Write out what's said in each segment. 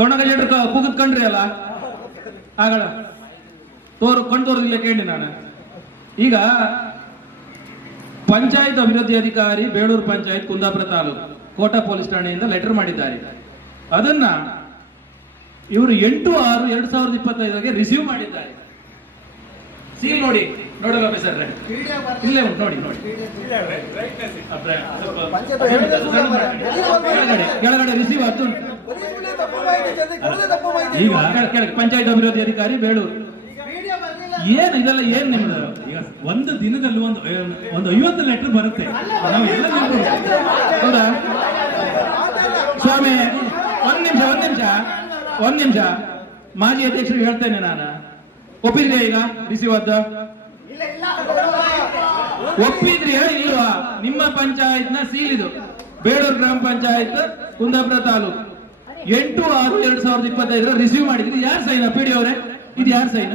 ಕಣ್ಣಗ ಜಡ್ರ ಕೂಗದ್ ಕಂಡ್ರಿ ಅಲ್ಲ? ಆಗಲ್ಲ. ತೋರು ಕಣ್ ತೋರಿಲ್ಲ ಕೇಳಿ ನಾನು. ಈಗ ಪಂಚಾಯತ್ ಅಭಿವೃದ್ಧಿ ಅಧಿಕಾರಿ ಬೇಳೂರು ಪಂಚಾಯತ್ ಕುಂದಾಪುರ ತಾಲೂಕು ಕೋಟಾ ಪೊಲೀಸ್ ಠಾಣೆಯಿಂದ ಲೆಟರ್ ಮಾಡಿದ್ದಾರೆ. ಅದನ್ನ ಇವರು ಎಂಟು ಆರು ಎರಡ್ ಸಾವಿರದ ಇಪ್ಪತ್ತೈದಕ್ಕೆ ರಿಸೀವ್ ಮಾಡಿದ್ದಾರೆ. ಸೀಲ್ ನೋಡಿ. ನೋಡಲ್ಲ ಆಫೀಸರ್ ಇಲ್ಲೇ ಉಂಟು ನೋಡಿ ನೋಡಿ. ಕೆಳಗಡೆ ರಿಸೀವ್ ಆಯ್ತು ಈಗ ಕೆಳ- ಕೆಳಗೆ ಪಂಚಾಯತ್ ಅಭಿವೃದ್ಧಿ ಅಧಿಕಾರಿ ಬೇಳೂರು ಏನ್ ಇದೆಲ್ಲ ಏನ್ ನಿಮ್ದು? ಈಗ ಒಂದು ದಿನದಲ್ಲಿ ಒಂದು ಒಂದು ಐವತ್ತು ಲೆಟರ್ ಬರುತ್ತೆ. ನಾವು ಎಲ್ಲ ನೋಡ್ಬೋದು. ಹೌದಾ? ಸ್ವಾಮಿ ಒಂದ್ ನಿಮಿಷ ಒಂದ್ ನಿಮಿಷ ಒಂದ್ ನಿಮಿಷ. ಮಾಜಿ ಅಧ್ಯಕ್ಷರಿಗೆ ಹೇಳ್ತೇನೆ ನಾನು. ಒಪ್ಪಿದ್ರಿ ಈಗ ರಿಸೀವ್ ಒಪ್ಪಿದ್ರಿ ಇಲ್ವಾ? ನಿಮ್ಮ ಪಂಚಾಯತ್ನ ನ ಸೀಲ್ ಇದು ಬೇಳೂರು ಗ್ರಾಮ ಪಂಚಾಯತ್ ಕುಂದಾಪುರ ತಾಲೂಕು. ಎಂಟು ಆರು ಎರಡ್ ಸಾವಿರದ ಇಪ್ಪತ್ತೈದರ ರಿಸೀವ್ ಮಾಡಿದ್ರಿ ಯಾರು ಸೈನ್ ಪಿ ಡಿ ಅವರೇ? ಇದು ಯಾರು ಸೈನ್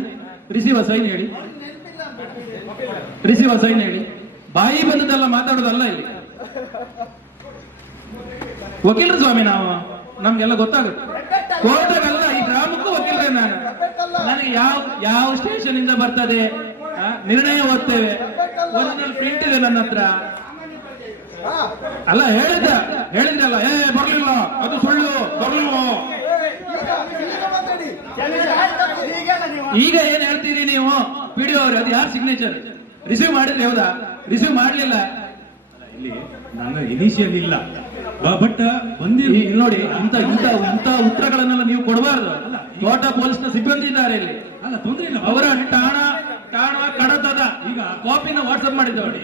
ರಿಸೀವ್ ಸೈನ್ ಹೇಳಿ. ರಿಸೀವ್ ಸೈನ್ ಹೇಳಿ. ಬಾಯಿ ಬಂದದಲ್ಲ ಮಾತಾಡೋದಲ್ಲ ಇಲ್ಲಿ. ವಕೀಲರು ಸ್ವಾಮಿ ನಾವು. ನಮ್ಗೆಲ್ಲ ಗೊತ್ತಾಗುತ್ತೆ. ಕೋರ್ಟಾಗಲ್ಲ ಈ ಗ್ರಾಮಕ್ಕೂ ವಕೀಲರೇ ನಾನು. ನನಗೆ ಯಾವ ಯಾವ ಸ್ಟೇಷನ್ ಇಂದ ಬರ್ತದೆ? ನಿರ್ಣಯ ಓದ್ತೇವೆ. ಒರಿಜಿನಲ್ ಪ್ರಿಂಟ್ ಇದೆ ನನ್ನ ಹತ್ರ. ಅಲ್ಲ ಹೇಳಿದ್ದೆ. ಹೇಳಿದ್ದಲ್ಲ ಏ ಬರ್ಲಿಲ್ಲ ಅದು ಸುಳ್ಳು. ಬರ್ಲಿಲ್ಲ ಈಗ ಏನ್ ಹೇಳ್ತೀರಿ ನೀವು? ಪಿ ಡಿ ಅವ್ರೆ ಅದು ಯಾರು ಸಿಗ್ನೇಚರ್ ರಿಸೀವ್ ಮಾಡಿದ್ರಿ ಹೌದಾ? ರಿಸೀವ್ ಮಾಡ್ಲಿಲ್ಲ. ಇಲ್ಲಿ ನನ್ನ ಇನಿಷಿಯಲ್ ಇಲ್ಲ. ಬಟ್ ಬಂದಿರೋ ಈ- ಇಲ್ಲಿ ನೋಡಿ ಇಂತ ಇಂತ ಇಂತ ಉತ್ತರಗಳನ್ನೆಲ್ಲ ನೀವು ಕೊಡಬಾರ್ದು. ತೋಟ ಪೊಲೀಸ್ನ ಸಿಬ್ಬಂದಿ ಇದ್ದಾರೆ ಇಲ್ಲಿ. ಅಲ್ಲ ತೊಂದ್ರೆ ಇಲ್ಲ. ಅವರ ಠಾಣ ಠಾಣ ಕಡತದ. ಈಗ ಕಾಪಿನ ವಾಟ್ಸ್ಆಪ್ ಮಾಡಿದ್ದವಡಿ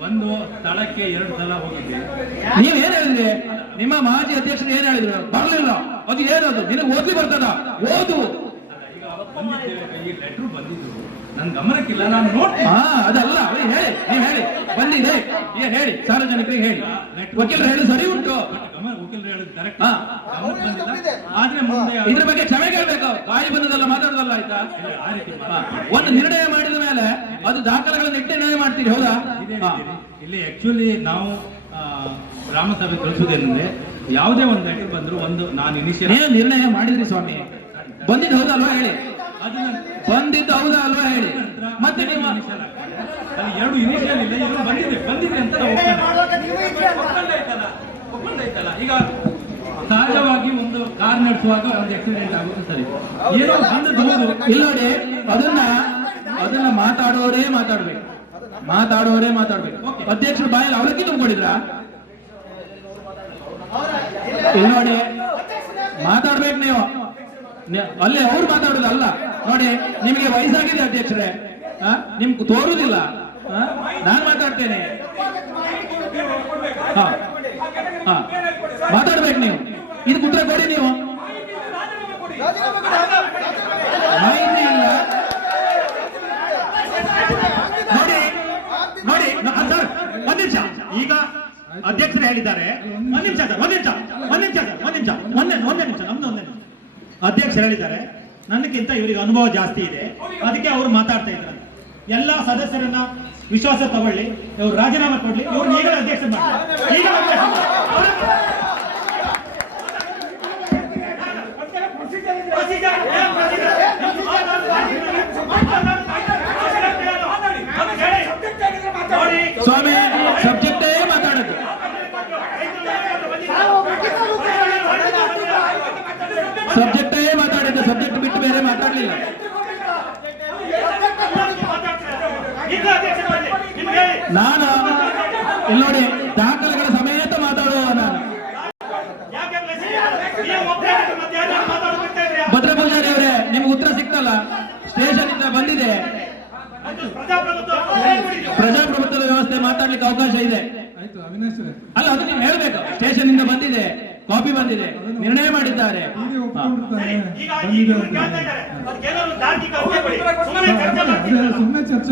ಒಂದು ಸ್ಥಳಕ್ಕೆ ಎರಡು ಸಲ ಹೋಗಿದ್ದೆ. ನೀವ್ ಏನ್ ಹೇಳಿದ್ರಿ? ನಿಮ್ಮ ಮಾಜಿ ಅಧ್ಯಕ್ಷರು ಏನ್ ಹೇಳಿದ್ರು? ಬರ್ಲಿಲ್ಲ. ಅದು ಏನದು ನಿನಗೆ ಓದಿ ಬರ್ತದ? ಓದು. ಈಗ ಅವತ್ತು ಬಂದಿದ್ದೇವೆ ಈ ಲೆಟರ್ ಬಂದಿದ್ದು. ನನ್ ಗಮನಕ್ಕಿಲ್ಲ ನಾನು ನೋಡ್ತೀನಿ. ಹಾ ಅದಲ್ಲ. ಅವ್ರಿಗೆ ಹೇಳಿ. ನೀವ್ ಹೇಳಿ. ಬಂದಿದೆ ಏ ಹೇಳಿ. ಸಾರ್ವಜನಿಕರಿಗೆ ಹೇಳಿ. ವಕೀಲರು ಹೇಳಿ ಸರಿ ಉಂಟು. ಗಮನ ವಕೀಲರು ಹೇಳಿದ್ ಕರೆಕ್ಟ್ ಹಾ. ಆದ್ರೆ ಮುಂದೆ ಇದ್ರ ಬಗ್ಗೆ ಕ್ಷಮೆ ಕೇಳ್ಬೇಕು. ಬಾಯಿ ಬಂದದಲ್ಲ ಮಾತಾಡೋದಲ್ಲ ಆಯ್ತಾ? ಆ ರೀತಿ. ಒಂದು ನಿರ್ಣಯ ಮಾಡಿದ ಮೇಲೆ ಅದು ದಾಖಲೆಗಳನ್ನು ಇಟ್ಟೆ ನಿರ್ಣಯ ಮಾಡ್ತೀರಿ ಹೌದಾ. ಇಲ್ಲಿ ಆಕ್ಚುಲಿ ನಾವು ರಾಮಸಭೆ ಗ್ರಾಮಸಭೆ ಕಳಿಸುವುದೇನೆಂದ್ರೆ ಯಾವುದೇ ಒಂದು ಲೆಟರ್ ಬಂದ್ರು ಒಂದು ನಾನು ಇನಿಷಿಯಲ್ ನೀವು ನಿರ್ಣಯ ಮಾಡಿದ್ರಿ ಸ್ವಾಮಿ. ಬಂದಿದ್ದು ಹೌದಾ ಅಲ್ವಾ ಹೇಳಿ? ಬಂದಿದ್ದು ಹೌದಾ ಅಲ್ವಾ ಹೇಳಿ? ಮತ್ತೆ ನೀವು ಎರಡು ಇನಿಷಿಯಲ್ ಇಲ್ಲ ಎರಡು ಬಂದಿದೆ ಬಂದಿದೆ ಅಂತ ಒಪ್ಪಂದ. ಈಗ ಸಹಜವಾಗಿ ಒಂದು ಕಾರ್ ನಡೆಸುವಾಗ ಒಂದು ಆಕ್ಸಿಡೆಂಟ್ ಆಗುತ್ತೆ ಸರಿ. ಏನೋ ಬಂದದ್ದು ಇಲ್ಲ ನೋಡಿ ಅದನ್ನ ಅದನ್ನ ಮಾತಾಡೋರೇ ಮಾತಾಡ್ಬೇಕು. ಮಾತಾಡೋರೇ ಮಾತಾಡ್ಬೇಕು. ಅಧ್ಯಕ್ಷರು ಬಾಯಲ್ಲಿ ಅವರಕ್ಕಿ ತುಂಬಿಕೊಂಡಿದ್ರ? ನೋಡಿ, ಮಾತಾಡ್ಬೇಕು ನೀವು. ಅಲ್ಲೇ ಅವ್ರು ಮಾತಾಡೋದಲ್ಲ ನೋಡಿ, ನಿಮಗೆ ವಯಸ್ಸಾಗಿದೆ ಅಧ್ಯಕ್ಷರೇ? ನಿಮ್ ತೋರುದಿಲ್ಲ? ನಾನ್ ಮಾತಾಡ್ತೇನೆ. ಮಾತಾಡ್ಬೇಕು ನೀವು. ಇದಕ್ಕೆ ಉತ್ತರ ಕೊಡಿ ನೀವು ಮಾಹಿತಿ ಇಲ್ಲ ನೋಡಿ ನೋಡಿ ನ- ಸರ್ ಒಂದ್ ನಿಮಿಷ ಈಗ ಅಧ್ಯಕ್ಷರು ಹೇಳಿದ್ದಾರೆ ಒಂದ್ ನಿಮಿಷ ಸರ್ ಒಂದ್ ನಿಮಿಷ. ಒಂದ್ ನಿಮಿಷ ಸರ್ ಒಂದ್ ನಿಮಿಷ. ಒಂದೇ ಒಂದೇ ನಿಮಿಷ. ನಮ್ದು ಒಂದೇ ನಿಮಿಷ. ಅಧ್ಯಕ್ಷರು ಹೇಳಿದ್ದಾರೆ ನನ್ನಕ್ಕಿಂತ ಇವರಿಗೆ ಅನುಭವ ಜಾಸ್ತಿ ಇದೆ. ಅದಕ್ಕೆ ಅವ್ರು ಮಾತಾಡ್ತಾ ಇದ್ದಾರೆ. ಎಲ್ಲಾ ಸದಸ್ಯರನ್ನ ವಿಶ್ವಾಸ ತಗೊಳ್ಳಿ ಇವ್ರು ರಾಜೀನಾಮೆ ಕೊಡ್ಲಿ ಇವ್ರು ಈಗಲೇ ಅಧ್ಯಕ್ಷ ಮಾಡಿ ಈಗ ಅಧ್ಯಕ್ಷ ಮಾಡಿ. Procedure, ಏನ್ procedure? ನೋಡಿ ಸ್ವಾಮಿ ಸಬ್ಜೆಕ್ಟೇ ಮಾತಾಡೋದು ಸಬ್ಜೆಕ್ಟೇ ಮಾತಾಡಿದ್ದು ಸಬ್ಜೆಕ್ಟ್ ಬಿಟ್ಟು ಬೇರೆ ಮಾತಾಡ್ಲಿಲ್ಲ ಈಗ ಅಧ್ಯಕ್ಷ ಮಾಡಿ. ನಿಮ್ಗೆ ಹೇಳಿ. ನಾನು ಇಲ್ಲಿ ನೋಡಿ, ದಾಖಲೆಗಳ ಸಮೇತ ಮಾತಾಡುವ ನಾನು? ಭದ್ರ ಪೂಜಾರಿ ಅವರೇ, ನಿಮ್ಗೆ ಉತ್ತರ ಸಿಕ್ತಲ್ಲ? ಸ್ಟೇಷನ್ ಇಂದ ಬಂದಿದೆ. ಪ್ರಜಾಪ್ರಭುತ್ವ ಪ್ರಜಾಪ್ರಭುತ್ವದ ವ್ಯವಸ್ಥೆ ಮಾತಾಡ್ಲಿಕ್ಕೆ ಅವಕಾಶ ಇದೆ. ಅಲ್ಲ, ಅದು ನೀವು ಹೇಳ್ಬೇಕು. ಸ್ಟೇಷನ್ ಇಂದ ಬಂದಿದೆ. ಕಾಪಿ ಬಂದಿದೆ. ನಿರ್ಣಯ ಮಾಡಿದ್ದಾರೆ.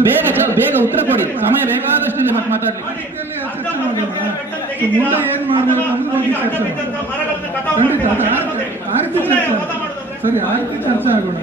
ಬೇಗ ಬೇಗ ಉತ್ತರ ಕೊಡಿ. ಸಮಯ ಬೇಕಾದಷ್ಟಿದೆ ಮತ್ತೆ ಮಾತಾಡಿ ರೀತಿಯಲ್ಲಿ ಅರ್ಧ ಚರ್ಚೆ ಮಧ್ಯ ಮಾಡೋಣ. ಬೆಟ್ಟದಲ್ಲಿ ಸೊ ತೆಗಿತೀರಾ? ಮುಂದೆ ಏನ್ ಮಾಡ್ಬೇಕು ಅನ್ನೋದ್ರ ಅಡ್ಡ ಚರ್ಚೆ ಬಿದ್ದಂತ ಕಟಾವು ಖಂಡಿತ ಮಾಡ್ತೀರಾ? ಅದು ಏನಾದ್ರು ಮಾಡಿ. ಆ ರೀತಿ ಸುಮ್ಮನೆ ಚರ್ಚೆ ಆಗೋಣ. ಸರಿ ಆಯ್ತು ಚರ್ಚೆ ಆಗೋಣ.